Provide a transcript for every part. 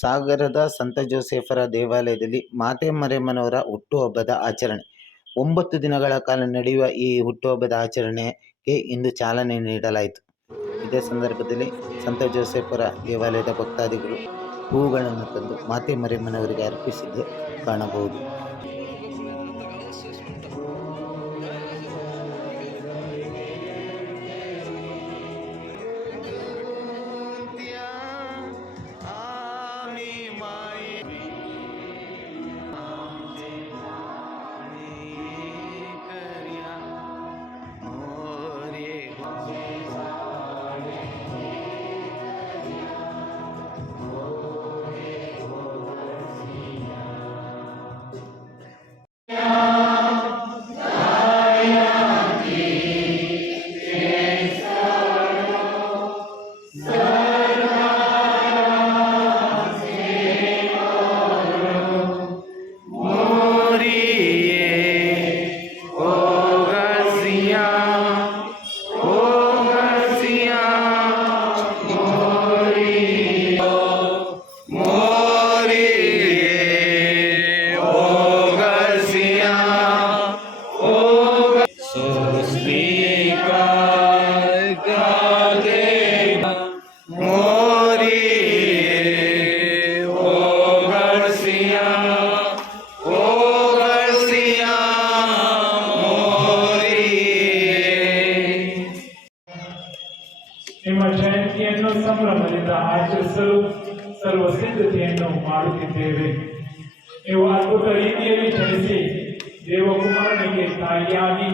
ಸಾಗರದ ಸಂತ ಜೋಸೆಫರ ದೇವಾಲಯದಲ್ಲಿ ಮಾತೆ ಮರಿಯಮ್ಮನವರ ಹುಟ್ಟುಹಬ್ಬದ ಆಚರಣೆ. 9 ದಿನಗಳ ಕಾಲ ನಡೆಯುವ ಈ ಹುಟ್ಟುಹಬ್ಬದ ಆಚರಣೆಗೆ ಇಂದು ಚಾಲನೆ ನೀಡಲಾಯಿತು. ಇದೇ ಸಂದರ್ಭದಲ್ಲಿ ಸಂತ ಜೋಸೆಫರ ದೇವಾಲಯದ ಭಕ್ತಾದಿಗಳು ಹೂವುಗಳನ್ನು ತಂದು ಮಾತೆ ಮರಿಯಮ್ಮನವರಿಗೆ ಅರ್ಪಿಸಿದ್ದು ಕಾಣಬಹುದು. ನಿಮ್ಮ ಜಯಂತಿಯನ್ನು ಸಂಭ್ರಮದಿಂದ ಆಚರಿಸಲು ಸರ್ವ ಸಿದ್ಧತೆಯನ್ನು ಮಾಡುತ್ತಿದ್ದೇವೆ. ನೀವು ಅದ್ಭುತ ರೀತಿಯಲ್ಲಿ ಜನಿಸಿ ದೇವಕುಮಾರನಿಗೆ ತಾಯಿಯಾಗಿ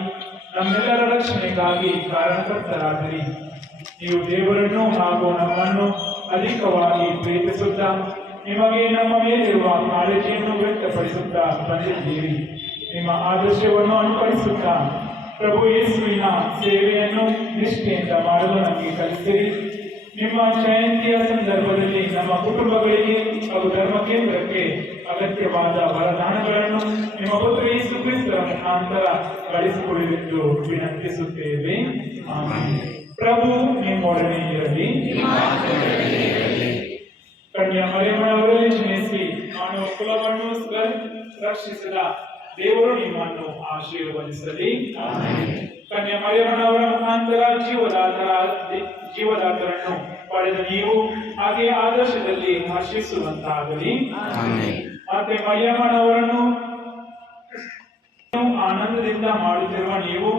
ನಮ್ಮೆಲ್ಲರ ರಕ್ಷಣೆಗಾಗಿ ಕಾರಣಕರ್ತರಾದಿರಿ. ನೀವು ದೇವರನ್ನು ಹಾಗೂ ನಮ್ಮನ್ನು ಅಧಿಕವಾಗಿ ಪ್ರೀತಿಸುತ್ತಾ ನಿಮಗೆ ನಮ್ಮ ಮೇಲಿರುವ ಕಾಳಜಿಯನ್ನು ವ್ಯಕ್ತಪಡಿಸುತ್ತಾ ಬಂದಿದ್ದೀರಿ. ನಿಮ್ಮ ಆದರ್ಶವನ್ನು ಅನುಕರಿಸುತ್ತಾ ಪ್ರಭು ಯೇಸುವಿನ ಸೇವೆಯನ್ನು ನಿಷ್ಠೆಯಿಂದ ಮಾಡಲು ನಮಗೆ ಕಲಿಸಿರಿ. ನಿಮ್ಮ ಜಯಂತಿಯ ಸಂದರ್ಭದಲ್ಲಿ ನಮ್ಮ ಕುಟುಂಬಗಳಿಗೆ ಹಾಗೂ ಧರ್ಮ ಕೇಂದ್ರಕ್ಕೆ ಅಗತ್ಯವಾದ ವರದಾನಗಳನ್ನು ನಿಮ್ಮ ಪುತ್ರ ಯೇಸು ಕ್ರಿಸ್ತರ ಮುಖಾಂತರ ಗಳಿಸಿಕೊಳ್ಳುವೆಂದು ವಿನಂತಿಸುತ್ತೇವೆ. ಪ್ರಭು ನಿಮ್ಮೊಡನೆ ಇರಲಿ. ಕನ್ಯಾ ಮರಿಯಮ್ಮನವರಲ್ಲಿ ಜನಿಸಿ ಮಾನವ ಕುಲವನ್ನು ರಕ್ಷಿಸಿದ ದೇವರು ನಿಮ್ಮನ್ನು ಆಶೀರ್ವದಿಸಲಿ. ಕನ್ಯಾ ಮರಿಯಮ್ಮನವರ ಮುಖಾಂತರ ಜೀವದಾತರನ್ನು ಪಡೆದ ನೀವು ಹಾಗೆ ಆದರ್ಶದಲ್ಲಿ ಹರ್ಷಿಸುವಂತಾಗಲಿ. ಮತ್ತೆ ಮರಿಯಮ್ಮನವರನ್ನು ಆನಂದದಿಂದ ಮಾಡುತ್ತಿರುವ ನೀವು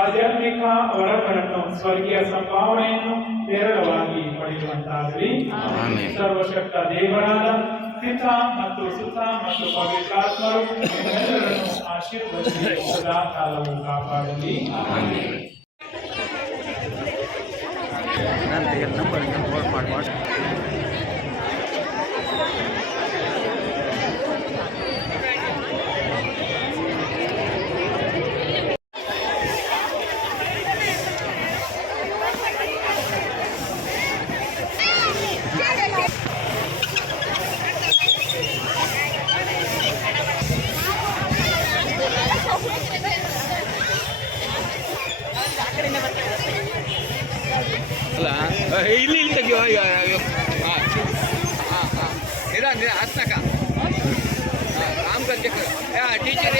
ಆಧ್ಯಾತ್ಮಿಕ ವರಗಳನ್ನು ಸ್ವರ್ಗೀಯ ಸಂಭಾವನೆಯನ್ನು ಹೇರಳವಾಗಿ ಪಡೆಯುವಂತಾಗಲಿ. ಸರ್ವಶಕ್ತ ದೇವರಾದ ಪಿತ ಮತ್ತು ಸುತ ಮತ್ತು ಪವಿತ್ರಾತ್ಮರು ನಿಮ್ಮೆಲ್ಲರನ್ನು ಆಶೀರ್ವದಿಸಿ ಸದಾ ಕಾಲವು ಕಾಪಾಡಲಿ. ಅಲ್ಲ ಇಲ್ಲಿ ತೆಗಿಯೋ ನಿಧಾನ ಹತ್ತಕ काम करके टीचर